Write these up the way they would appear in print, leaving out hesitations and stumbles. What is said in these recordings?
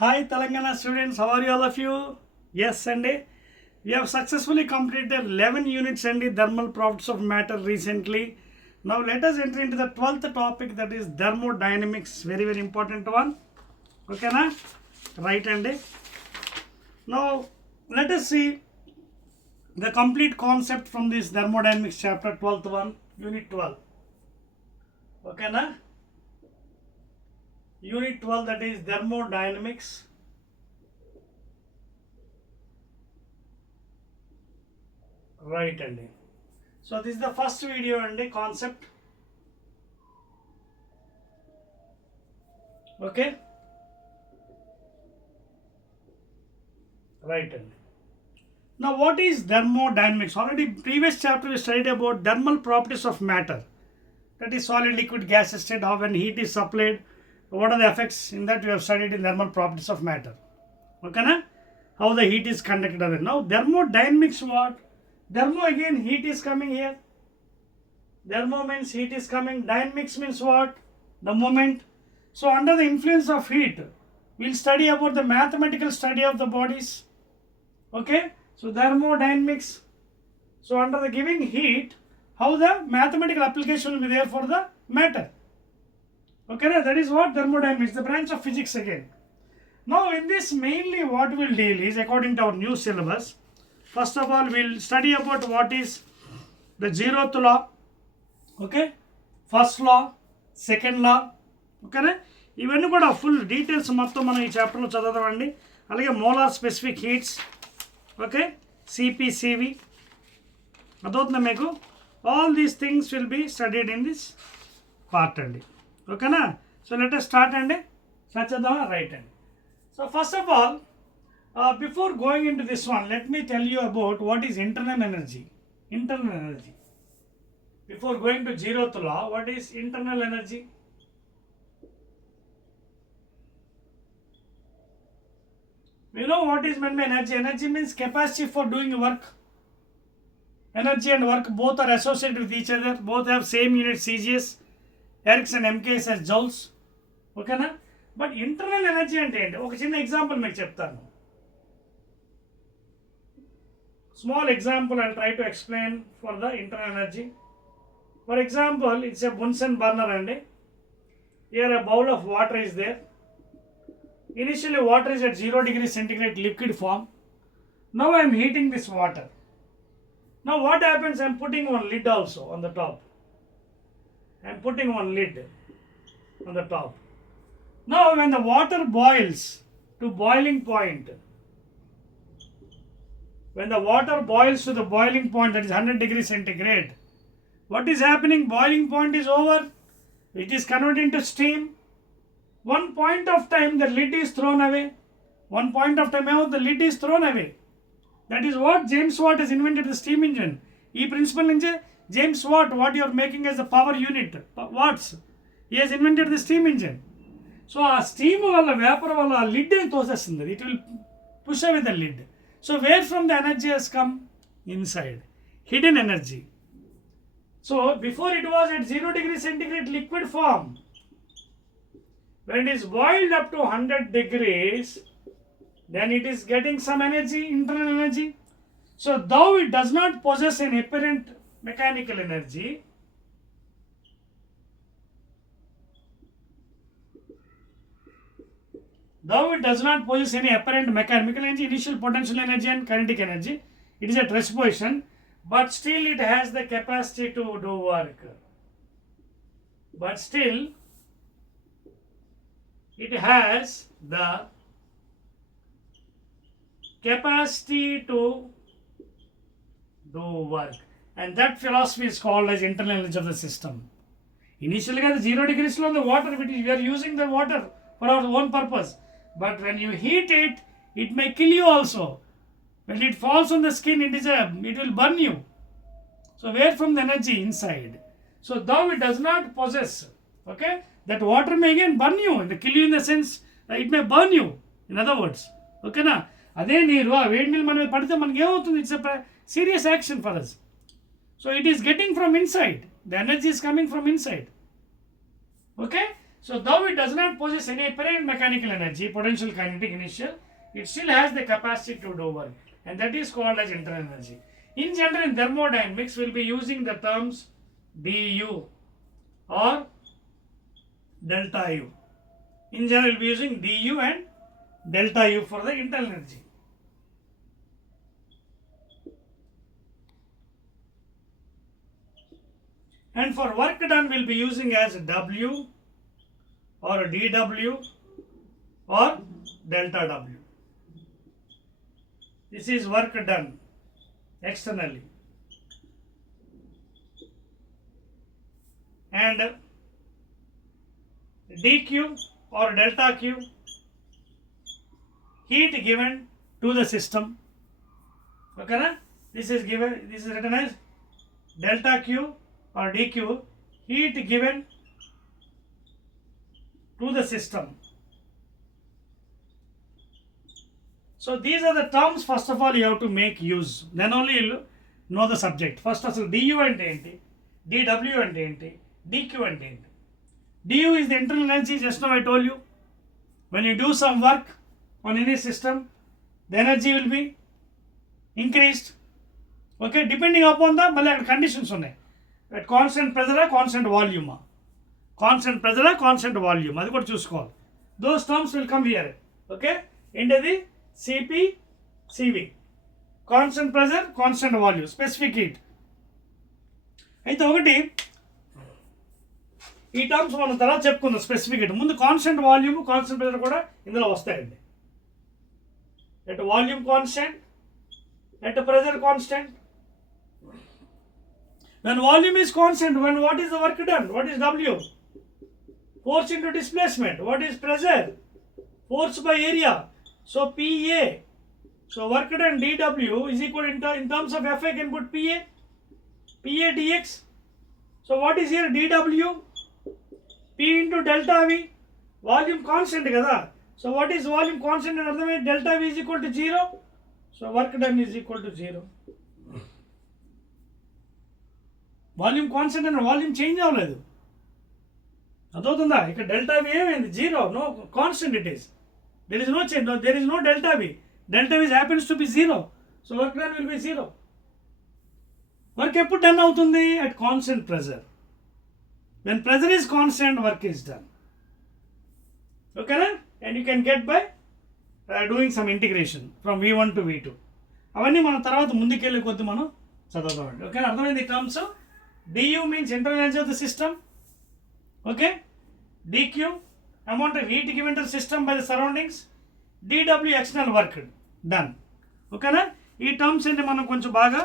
Hi Telangana students, how are you all of you? Yes, Sunday. We have successfully completed 11 units and the thermal properties of matter recently. Now let us enter into the 12th topic, that is thermodynamics. Very important one. Okay na? Right, Andy. Now let us see the complete concept from this thermodynamics chapter 12th one, unit 12. Okay na? Unit 12, that is thermodynamics. Right, Andy. So this is the first video and the concept. Okay. Right, Andy. Now what is thermodynamics? Already previous chapter we studied about thermal properties of matter. That is solid, liquid, gas state, how when heat is supplied, what are the effects in that we have studied in thermal properties of matter. Okay na? How the heat is conducted away. Now thermodynamics what? Thermo again heat is coming here. Thermo means heat is coming. Dynamics means what? The moment. So under the influence of heat, we'll study about the mathematical study of the bodies. Okay. So thermodynamics. So under the giving heat, how the mathematical application will be there for the matter. Okay, that is what thermodynamics, the branch of physics again. Now in this mainly what we'll deal is, according to our new syllabus, first of all we'll study about what is the 0th law, okay, first law, second law, okay, ఇవన్నీ కూడా full details మొత్తం మనం ఈ చాప్టర్లో చదవదామండి. అలాగే molar specific heats, okay, CP CV అదవుతుందా మీకు? All these things will be studied in this part అండి. ఓకేనా? సో లెట్ us స్టార్ట్ అండి. స్టార్ట్ చేద్దామా? రైట్ అండి. So first of all, before going into this one, let me tell you about what is internal energy. Internal energy. Before going to 0th law, what is internal energy? You know what is meant by energy? Energy means capacity for doing work. Energy and work both are associated with each other. Both have same unit CGS, Ergs and MKs as joules. Okay na? But internal energy అంటే ఏంటి? ఒక చిన్న example మీకు చెప్తాను. Small example I'll try to explain for the internal energy. For example, it's a Bunsen burner and here a bowl of water is there. Initially water is at 0 degrees centigrade liquid form. Now I am heating this water. Now what happens? I am putting one lid also on the top. I am putting one lid on the top. Now when the water boils to boiling point, when the water boils to the boiling point, that is 100 degrees centigrade, what is happening? Boiling point is over. It is converted into steam. One point of time the lid is thrown away. One point of time the lid is thrown away. That is what James Watt has invented, the steam engine. Ee principle nunche James Watt, what you are making as the power unit, watts, he has invented the steam engine. So a steam valla vapor valla lid tosesthundi. It will push away the lid. So where from the energy has come? Inside. Hidden energy. So before it was at 0 degrees centigrade liquid form. When it is boiled up to 100 degrees, then it is getting some energy, internal energy. So though it does not possess an apparent mechanical energy, mechanical energy, initial potential energy and kinetic energy, it is at rest position, but still it has the capacity to do work. But still it has the capacity to do work, and that philosophy is called as internal energy of the system. Initially at 0 degrees below the water, we are using the water for our own purpose, but when you heat it, it may kill you also. When it falls on the skin, it will burn you. So where from the energy? Inside. So though it does not possess, okay, that water may again burn you, kill you in the sense it may burn you, in other words. Okay na? అదే నీరు ఆ వేడి నీళ్ళు మన మీద పడితే మనకి ఏమవుతుంది? It's a serious action for us. So it is getting from inside. The energy is coming from inside. Okay, So though it does not possess any apparent mechanical energy, potential kinetic initial, it still has the capacity to do work, and that is called as internal energy. In general, in thermodynamics, we will be using the terms du or delta u. In general, we will be using du and delta u for the internal energy. And for work done, we will be using as W or dW or delta W. This is work done externally. And dQ or delta Q, heat given to the system. Okay, na? This is written as delta Q or dQ, heat given to the system. So these are the terms. First of all, you have to make use, then only you will know the subject. First of all, du ante enti, dw ante enti, dq ante enti. Du is the internal energy. Just now I told you, when you do some work on any system, the energy will be increased. Okay, depending upon the conditions on it. At constant pressure, constant volume. Constant pressure, constant volume. That's what choose call. Those terms will come here. Okay, into the Cp, Cv. Constant pressure, constant volume, specific heat. అయితే ఒకటి ఈ terms మనం తర్వాత చెప్పుకుందాం. Specific heat ముందు constant volume, constant pressure కూడా ఇందులో వస్తాయండి. At volume constant, at pressure constant. When volume is constant, when what is the work done? What is W? Force into displacement. What is pressure? Force by area. So PA. So work done dW is equal in terms of F I can put PA. PA dx. So what is here dW? P into delta V. Volume constant kada. So what is volume constant? In other way, delta V is equal to 0. So work done is equal to 0. Volume constant and volume change అవ్వలేదు. అర్థవుతుందా? ఇక్కడ delta v ఏమైంది? Zero. No constant it is. There is no change. There is no delta v. Delta v happens to be zero. So work done will be zero. Work ఎప్పుడు done అవుతుంది? At constant pressure. When pressure is constant, work is done. ఓకేనా? And you can get by doing some integration from V1 to V2. అవన్నీ మనం తర్వాత ముందుకెళ్ళే కొద్ది మనం చదువుతామండి. ఓకేనా? అర్థమైంది ఈ terms. du means internal energy of the system. Okay, dq amount of heat given to the system by the surroundings, dw external work done. ఓకేనా? ఈ టర్మ్స్ అన్ని మనం కొంచెం బాగా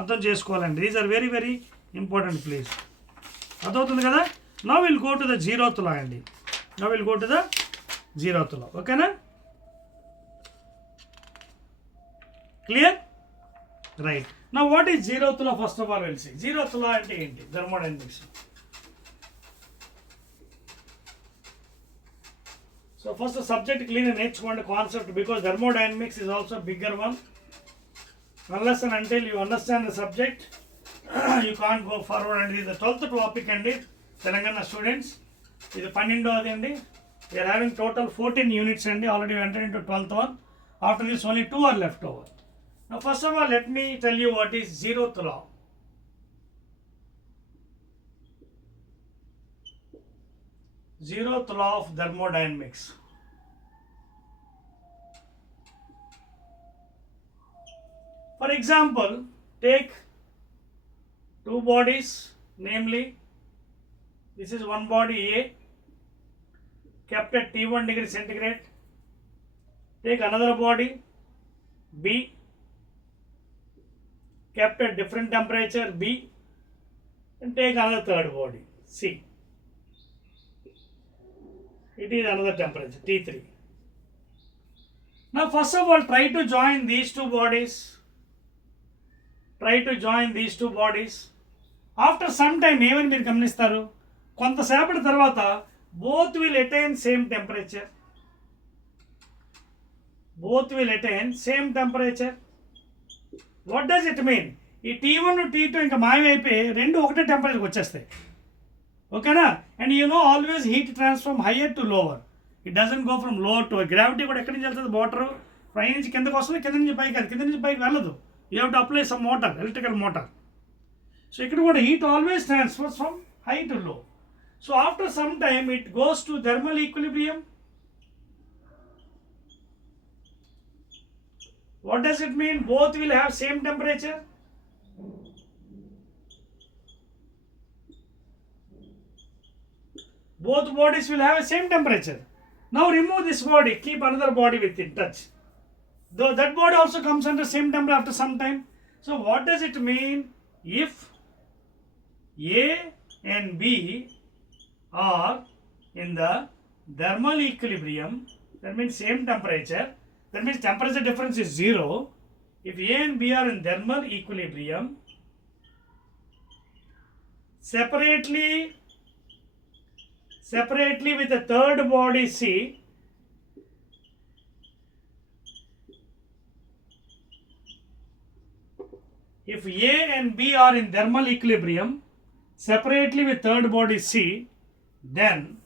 అర్థం చేసుకోవాలండి. These are very very important please. అర్థమవుతుంది కదా? Now will go to the 0th law అండి. Now will go to the 0th law. ఓకేనా? Clear? Right. Now what is 0th law? First of all we'll see. 0th law అంటే ఏంటి? Thermodynamics. So first the subject clean నేర్చుకోండి concept, because thermodynamics is also a bigger one. Unless and until you understand the subject, you can't go forward. And it is the 12th topic అండి Telangana students. ఇది 12వ అండి. We are having total 14 units అండి. Already we entered into 12th one. After this only 2 are left over. Now first of all, let me tell you what is 0th law. 0th law of thermodynamics. For example, take two bodies, namely this is one body A kept at T1 degree centigrade. Take another body B kept at different temperature B, and take another third body C. It is another temperature T3. Now first of all, try to join these two bodies. Try to join these two bodies. After some time, even మీరు గమనిస్తారు, కొంతసేపటి తర్వాత both will attain same temperature. Both will attain same temperature. What does it mean? ఈ T1 T2 ఇంకా మాయమైపోయి రెండు ఒకటే టెంపరేచర్కి వచ్చేస్తాయి. Okay na? And you know always heat transfer from higher to lower. It doesn't go from lower to gravity కూడా ఎక్కడి నుంచి వెళ్తుంది water పై నుంచి కిందకు వస్తుంది కింద నుంచి పైకి అది కింద నుంచి పైకి వెళ్ళదు you have to apply some motor electrical motor so ఇక్కడ కూడా heat always transfers from high to లో so after some time it goes to thermal equilibrium what does it mean both will have same temperature both bodies will have a same temperature. Now remove this body, keep another body within touch. Though that body also comes under same temperature after some time. So what does it mean if A and B are in the thermal equilibrium? That means same temperature. That means temperature difference is 0. If A and B are in thermal equilibrium, separately with a third body C, if A and B are in thermal equilibrium separately with third body C, then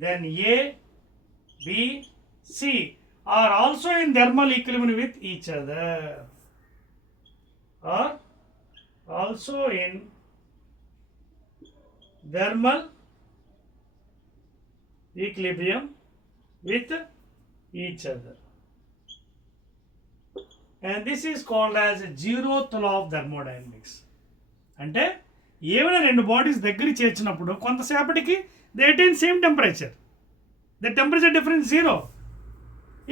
A, B, C are also in thermal equilibrium with each other, are also in thermal equilibrium with each other, and this is called as zeroth law of thermodynamics. అంటే ఏమైనా రెండు bodies దగ్గరికి చేర్చినప్పుడు కొంతసేపటికి they attain same temperature the temperature difference zero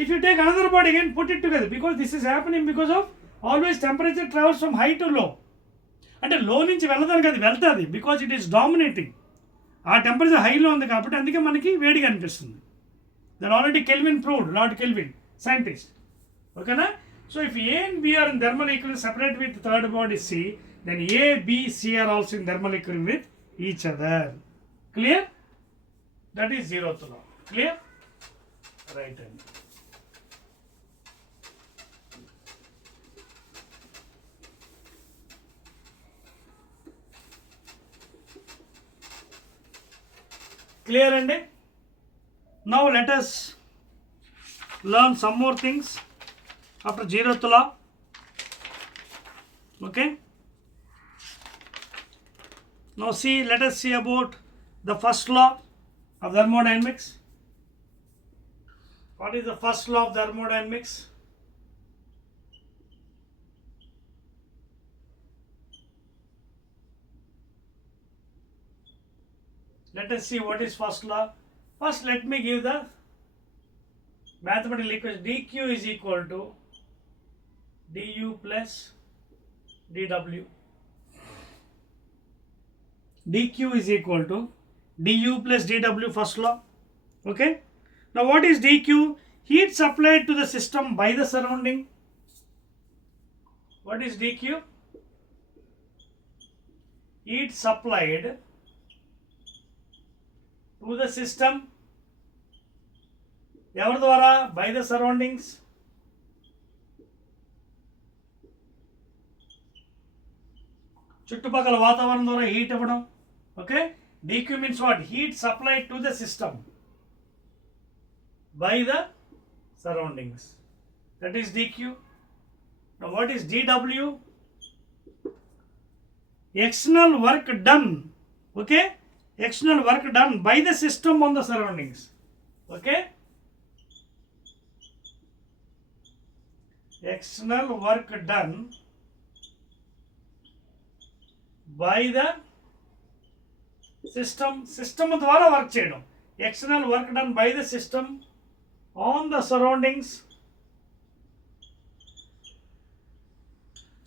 if you take another body again put it together because this is happening because of always temperature travels from high to low అంటే లో నుంచి వెళ్ళదానికి అది వెళ్తుంది because it is dominating ఆ temperature హైలో ఉంది కాబట్టి అందుకే మనకి వేడిగా అనిపిస్తుంది that already Kelvin proved lord Kelvin scientist ఓకేనా so if A and B are in thermal equilibrium separate with third body C then A B C are also in thermal equilibrium with each other clear that is zeroth law clear right అండి clear and now let us learn some more things after zeroth law. Okay, now see, let us see about the first law of thermodynamics. What is the first law of thermodynamics? Let us see what is first law. First let me give the mathematical equation. dq is equal to du plus dw. dq is equal to du plus dw, first law. Okay, now what is dq? Heat supplied to the system by the surrounding. What is dq? Heat supplied to the system ఎవరి ద్వారా? By the surroundings. చుట్టుపక్కల వాతావరణం ద్వారా heat ఇవ్వడం. Okay, dq means what? Heat supplied to the system by the surroundings. That is dq. Now what is dw? External work done. Okay, external work done by the system on the surroundings. Okay, external work done by the system ద్వారా work చేయడం. external work done by the system on the surroundings.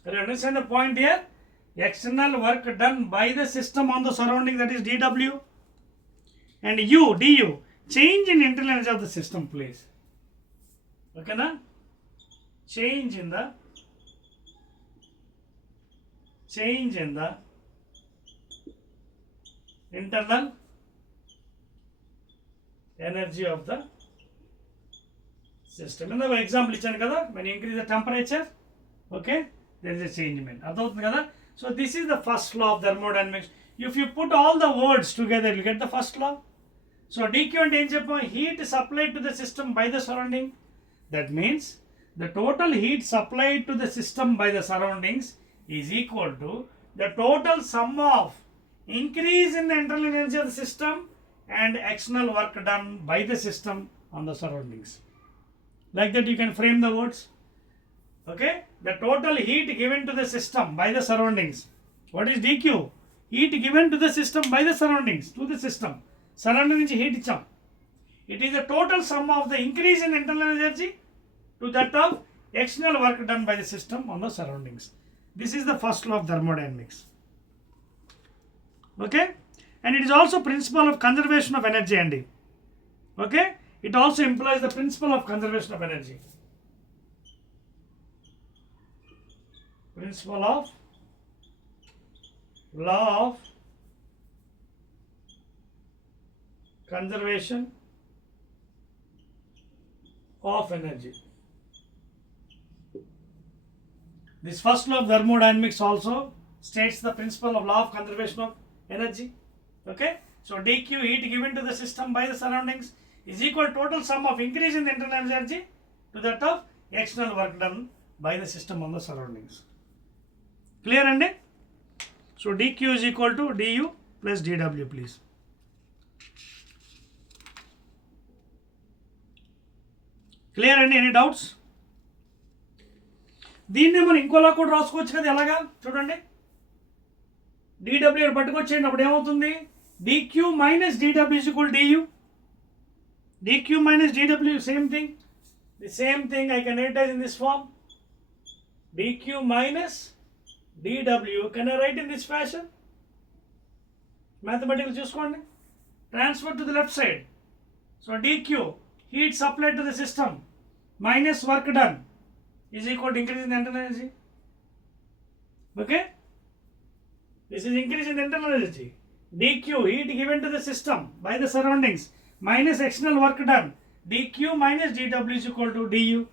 You understand the point here? External work done by the system on the surrounding, that is dw, and du, change in internal energy of the system, please. Okay na? Change in the internal energy of the system. In the example ichanu kada, when you increase the temperature, okay, there is a change in. అర్థమవుతుంది కదా? So this is the first law of thermodynamics. If you put all the words together, you get the first law. So dq and ఏం heat supplied to the system by the surrounding. That means the total heat supplied to the system by the surroundings is equal to the total sum of increase in the internal energy of the system and external work done by the system on the surroundings. Like that you can frame the words. Okay, the total heat given to the system by the surroundings. What is dq? Heat given to the system by the surroundings, to the system. Surrounding నుంచి heat ఇచ్చాం. It is the total sum of the increase in internal energy to that of external work done by the system on the surroundings. This is the first law of thermodynamics. Okay, and it is also principle of conservation of energy, Andy. Okay, it also implies the principle of conservation of energy. Principle of law of conservation of energy. This first law of thermodynamics also states the principle of law of conservation of energy. Okay, so dq, heat given to the system by the surroundings, is equal to total sum of increase in the internal energy to that of external work done by the system on the surroundings. Clear, and so dq is equal to du plus dw, please. Clear, and any doubts? దీన్ని మనం ఇంకోలా కూడా రాసుకోవచ్చు కదా. ఎలాగా చూడండి, dw పట్టుకొచ్చేయండి. అప్పుడు ఏమవుతుంది? dq minus dw is equal to du. dq minus dw, same thing. The same thing I can write as in this form. dq minus dw, can I write in this fashion? Mathematical చూసుకోండి. Transfer to the left side. So dq, heat supplied to the system minus work done, is equal to increase in the internal energy. Okay, this is increase in the internal energy. dq, heat given to the system by the surroundings, minus external work done, dq minus dw is equal to du,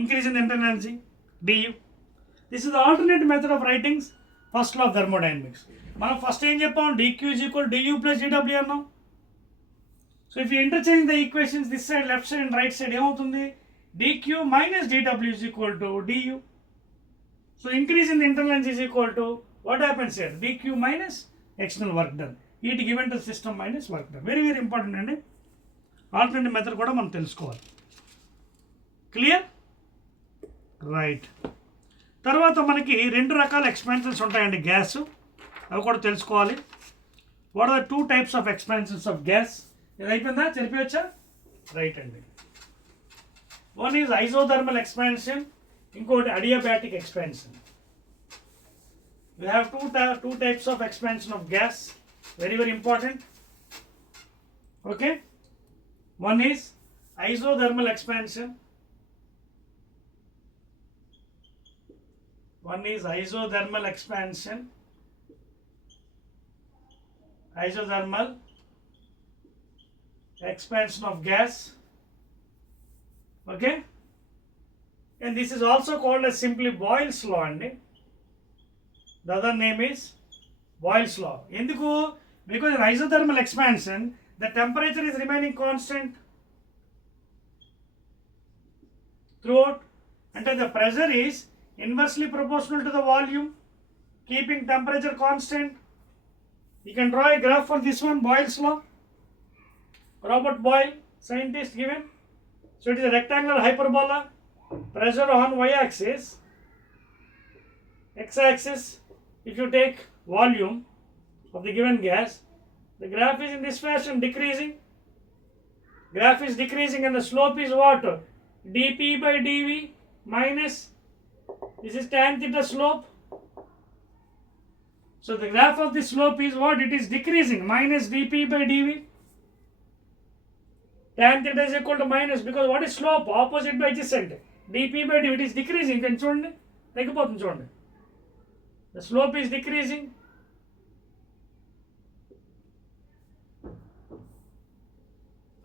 increase in the internal energy, du. This is the alternate method of writing first law of thermodynamics. మనం first ఏం చెప్పాం? dq is equal to du plus dw అన్నాం. So if you interchange the equations this side, left side and right side, ఏమవుతుంది? dq minus dw is equal to du. So increase in the internal energy is equal to, what happens here? dq minus external work done, heat given to the system minus work done. Very very important అండి. Alternative method కూడా మనం తెలుసుకోవాలి. Clear, right. తర్వాత మనకి రెండు రకాల expansions ఉంటాయండి gas, అవి కూడా తెలుసుకోవాలి. What are the two types of expansions of gas? ఇది అయిపోయిందా? చెప్పవచ్చా? రైట్ అండి. వన్ ఈజ్ ఐసోథర్మల్ ఎక్స్పాన్షన్, ఇంకోటి adiabatic expansion. We have two types of expansion of gas, very very important. Okay, one is isothermal expansion, one is isothermal expansion, isothermal expansion of gas. Okay, and this is also called as simply Boyle's law, and the other name is Boyle's law. Enduku? Because in isothermal expansion the temperature is remaining constant throughout, and the pressure is inversely proportional to the volume, keeping temperature constant. You can draw a graph for this one, Boyle's law. Robert Boyle, scientist, given. So it is a rectangular hyperbola, pressure on y-axis, x-axis. If you take volume of the given gas, the graph is in this fashion, decreasing. Graph is decreasing and the slope is what? dp by dv minus, this is tan theta slope. So the graph of the slope is what? It is decreasing, minus dp by dv. Tan theta is equal to minus, because what is slope? Opposite by adjacent. dp by dv, it is decreasing. Then చూడండి, తగ్గిపోతుంది చూడండి. The slope is decreasing.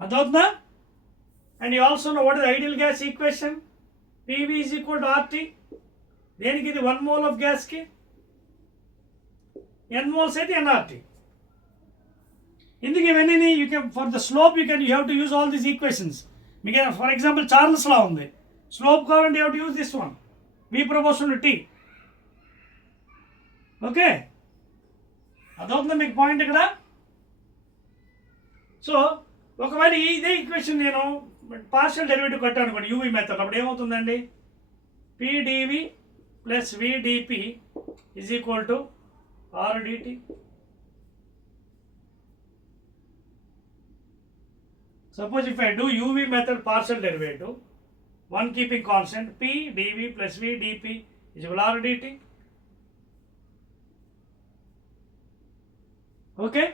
అర్థమవుతుందా? And you also know what is the ideal gas equation? PV is equal to RT. దేనికి? ఇది 1 mole of gas కి n moles అయితే nRT. ఇందుకు ఇవన్నీ you can, for the slope you have to use all these equations. మీకు for example Charles law ఉంది, slope కావాలంటే you have to use this one, v proportional to t. Okay, అదవుతుంది మీకు point ఇక్కడ. So ఒకవేళ ఇదే ఈక్వేషన్ నేను partial derivative కట్టాను అనుకోండి యూవీ మెథడ్, అప్పుడు ఏమవుతుందండి, pdv plus vdp is equal to r dt. Suppose if I do uv method partial derivative, one keeping constant, p dv plus v dp is equal to r dt. Okay,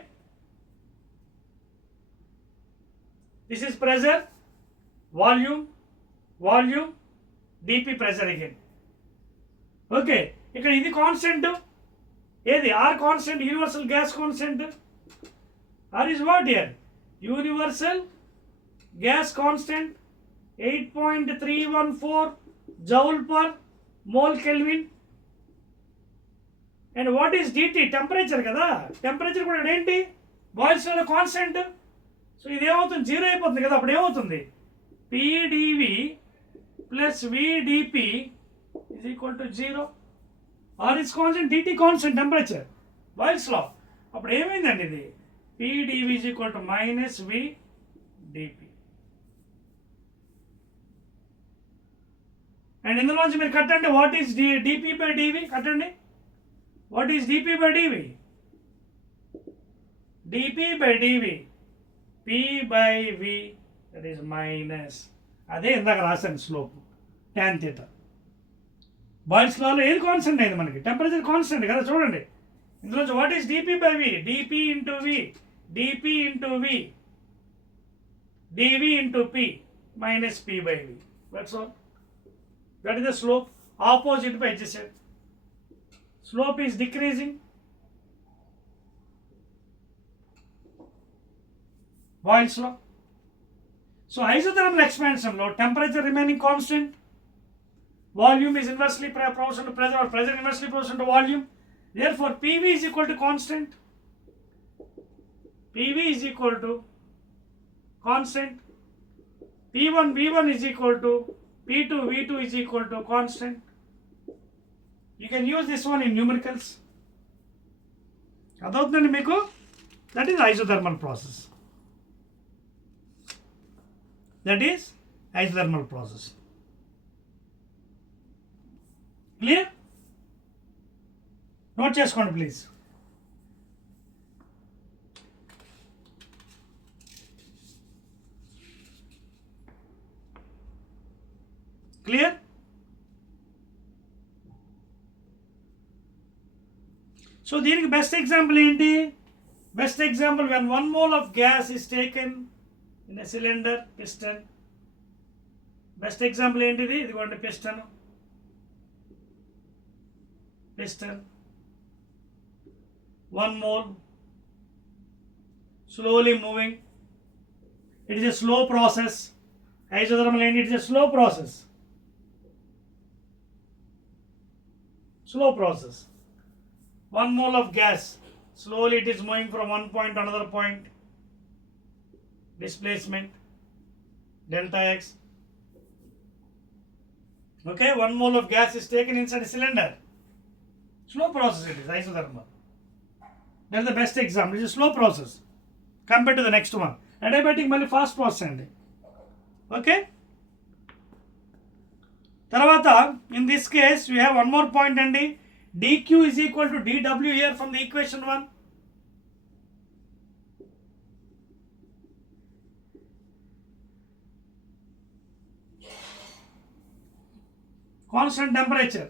this is pressure, volume, dp pressure again. Okay, ఇక్కడ ఇది constant, ఏది r constant, universal gas constant. r is what here, universal gas constant 8.314 joule per mole Kelvin. And what is dt, temperature కదా, temperature కూడా ఏంటి, boils లో constant. So ఇది ఏమవుతుంది, zero అయిపోతుంది కదా, అప్పుడు ఏమవుతుంది, pdv plus vdp is equal to 0. r is constant, dt constant, temperature boils లో. అప్పుడు ఏమైందండి ఇది, pdv is equal to minus vdp. And ఇందులోంచి మీరు కట్టండి, what is dp by dv, కట్టండి, what is dp by dv, dp by dv p by v, that is minus, అదే ఇందాక రాశాను స్లోప్ tan theta. బాయిల్స్ లాలో ఏది కాన్స్టెంట్ అయింది మనకి, టెంపరేచర్ కాన్స్టెంట్ కదా, చూడండి ఇందులో what is dp by v, dp into v, dp into v, dv into p minus p by v, that's all. That is the slope, opposite by adjacent. Slope is decreasing, Boyle's law. So isothermal expansion law, temperature remaining constant, volume is inversely proportional to pressure, or pressure inversely proportional to volume. Therefore PV is equal to constant, PV is equal to constant, P1 V1 is equal to P2 V2 is equal to constant. You can use this one in numericals. అదవుతుందండి మీకు, that is isothermal process. That is isothermal process. Clear? Note చేసుకోండి please. Clear? So దీనికి best example ఏంటి, best example when 1 mole of gas is taken in a cylinder piston. Best example ఏంటిది, ఇదిగోండి piston, 1 mole slowly moving. It is a slow process. Isothermal ఏంటి, it is a slow process. Slow process. 1 mole of gas, slowly it is moving from one point to another point. Displacement delta x. Okay, 1 mole of gas is taken inside a cylinder. Slow process it is, isothermal. That is the best example. It is a slow process compared to the next one. Adiabatic మళ్ళీ fast process అండి. Okay. తర్వాత in this case we have one more point అండి, dq is equal to dw here from the equation 1. Constant temperature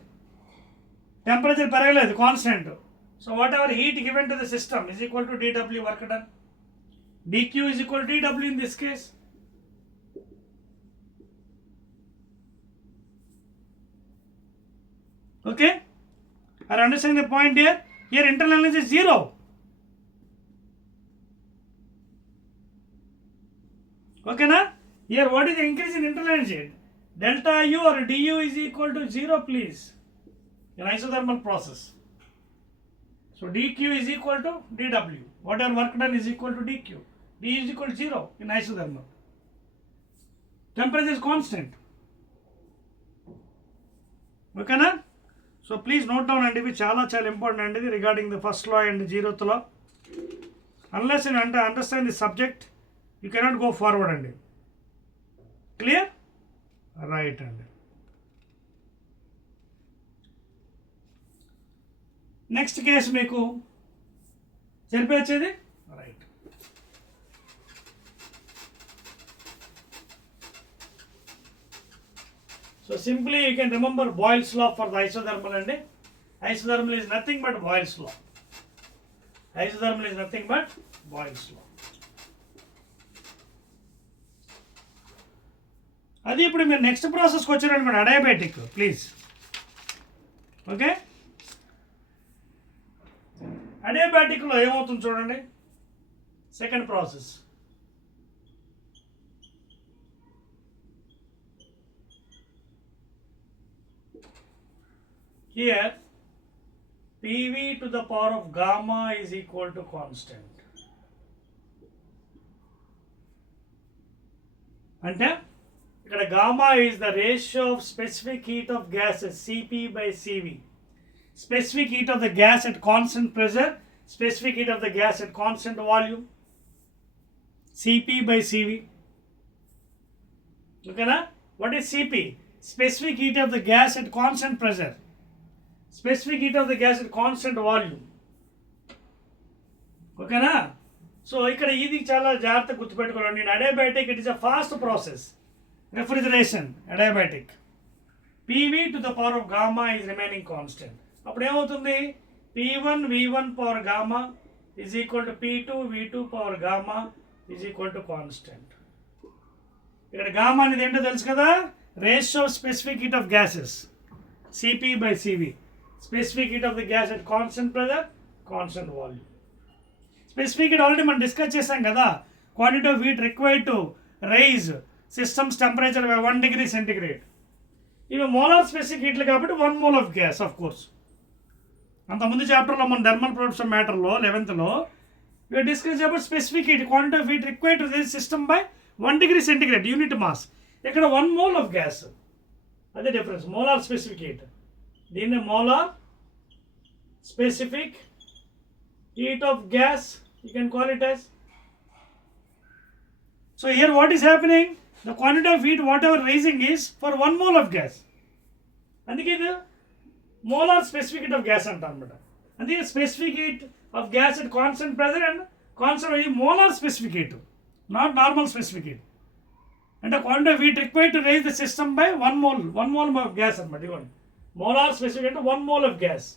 పెరగలేదు, constant. So what ever heat given to the system is equal to dw work done. dq is equal to dw in this case. Okay, are you understanding the point here? Here internal energy is 0. Okay na? Here what is the increase in internal energy? Delta U or du is equal to 0 please, in isothermal process. So dq is equal to dw. Whatever work done is equal to dq. D is equal to 0 in isothermal. Temperature is constant. Okay na? So please note down and it's చాలా important and regarding the first law and 0th law. Unless you understand the subject, you cannot go forward and clear? Right and next case meeku సరిపోయేది right. So simply you can remember Boyle's law for the isothermal and isothermal is nothing but Boyle's law. Isothermal is nothing but Boyle's law. అది ఇప్పుడు మీరు next ప్రాసెస్కి వచ్చారనుకోండి adiabatic please okay అడియాబాటిక్లో ఏమవుతుంది చూడండి second process here PV to the power of gamma is equal to constant అంటే ఇక్కడ gamma is the ratio of specific heat of gases Cp by Cv. Specific heat of the gas at constant pressure, specific heat of the gas at constant volume, Cp by Cv. Okay na? What is Cp? Specific heat of the gas at constant pressure. Specific heat of the gas at constant volume. Okay na? So ఇక్కడ ఇది చాలా జాగ్రత్తగా గుర్తుపెట్టుకోండి. In adiabatic it is a fast process. Refrigeration, adiabatic. PV to the power of gamma is remaining constant. అప్పుడు ఏమవుతుంది P1 V1 power gamma is equal to P2 V2 power gamma is equal to constant. ఇక్కడ gamma అనేది ఏంటో తెలుసు కదా ratio of specific heat of gases Cp by Cv. Specific heat of the gas at constant pressure, constant volume. Specific heat already మనం discuss చేసాం కదా quantity of heat required to raise system's temperature by 1 degree centigrade. ఇవి molar specific హీట్లు కాబట్టి 1 mole of gas of course. అంతకుముందు చాప్టర్లో మన thermal products of మ్యాటర్లో 11th we discussed about specific heat, quantity of heat required to raise system by 1 degree centigrade unit mass. ఇక్కడ 1 mole of gas. అదే difference molar specific heat. దీన్ని molar specific heat of gas you can call it as. So here what is happening, the quantity of heat whatever raising is for 1 mole of gas. అందుకే ఇది molar specific heat of gas అంటాం అనమాట. అందుకే specific heat of gas at constant pressure and constant molar specific heat not normal specific heat. అంటే quantity of heat required to raise the system by 1 mole of gas అనమాట. ఇవ్వండి molar specific అంటే 1 mole of gas.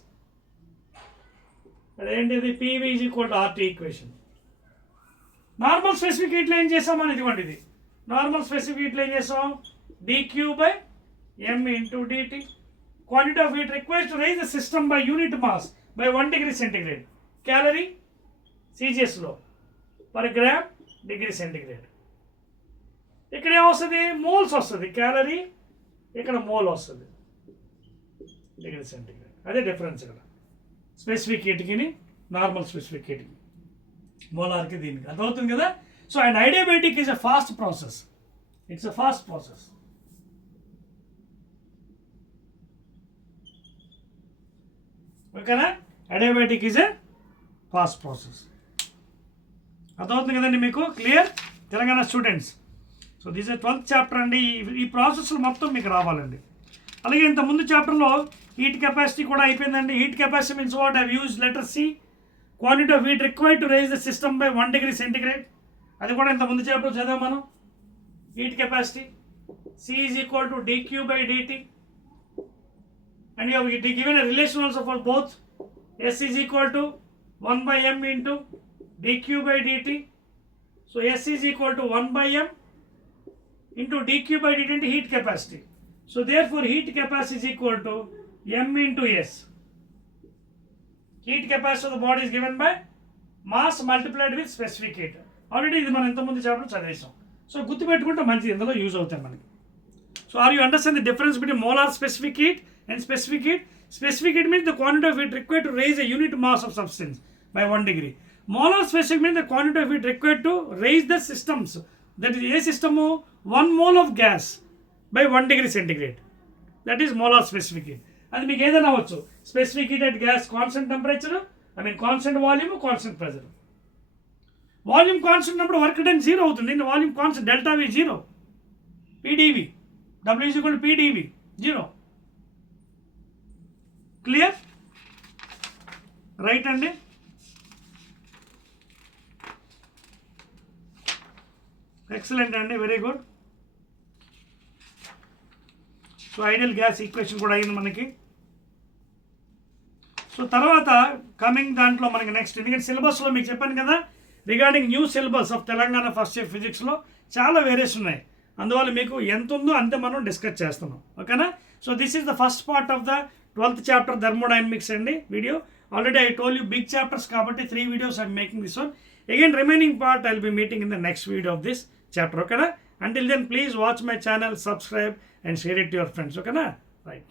అదేంటిది PV is equal to RT equation. Normal specific హీట్లో ఏం చేసామని ఇదిగోండి ఇది నార్మల్ స్పెసిఫిక్ హీట్లో ఏం చేసాం dq by m into dt. Quantity of heat required to raise the system by unit mass by 1 degree centigrade. Calorie CGS లో per gram degree centigrade. ఇక్కడ ఏమొస్తుంది మోల్స్ వస్తుంది క్యాలరీ ఇక్కడ మోల్ వస్తుంది డిగ్రీ సెంటిగ్రేడ్. అదే డిఫరెన్స్ ఇక్కడ specific హీట్కి normal specific హీట్కి మోలార్కి దీనికి అర్థమవుతుంది కదా. So and adiabatic is a fast process. It's a fast process. ఓకేనా adiabatic is a fast process. అర్థమవుతుంది కదండి మీకు clear Telangana students. So this is 12th chapter అండి. ఈ ప్రాసెస్లో మొత్తం మీకు రావాలండి. అలాగే ఇంత ముందు చాప్టర్లో హీట్ కెపాసిటీ కూడా అయిపోయిందండి. Heat capacity means what have use letter C. Quantity of heat required to raise the system by 1 degree centigrade. అది కూడా ఇంత ముందు చాప్టర్ చదివాం మనం. Heat capacity C is equal to dq by dt and you have given a relation also for both. S is equal to 1 by m into dq by dt. So S is equal to 1 by m into dq by dt into heat capacity. So therefore heat capacity is equal to m into S. Heat capacity of the body is given by mass multiplied with specific heat. Already ఇది మనం ఇంతకుముందు chapter చదివేసాం. So గుర్తుపెట్టుకుంటే మంచిది, ఇందులో use అవుతాయి మనకి. So are you understand the difference between molar specific heat And specific heat means the quantity of heat required to raise a unit mass of substance by 1 degree. Molar specific means the quantity of heat required to raise the systems, that is a system 1 mole of gas by 1 degree centigrade. That is molar specific heat. అది మీకు ఏదైనా అవ్వచ్చు. Specific heat at gas constant temperature, constant volume, constant pressure. Volume constant ఉన్నప్పుడు work done zero అవుతుంది. Volume constant delta v zero, PdV, W is equal to PdV zero. Clear? Right అండి. Excellent అండి, very good. So ideal gas equation కూడా అయింది మనకి. So తర్వాత coming దాంట్లో మనకి నెక్స్ట్, ఎందుకంటే సిలబస్లో మీకు చెప్పాను కదా, regarding new syllabus of Telangana first year ఫిజిక్స్లో చాలా వేరియేషన్ ఉన్నాయి. అందువల్ల మీకు ఎంత ఉందో అంతే మనం డిస్కస్ చేస్తున్నాం. ఓకేనా? So this is the first part of the 12th chapter thermodynamics అండి video. Already I told you big chapters కాబట్టి 3 videos I'm making this one. Again, remaining part I'll be meeting in the next video of this chapter. Okay na? Until then, please watch my channel, subscribe and share it to your friends. Okay na? Right.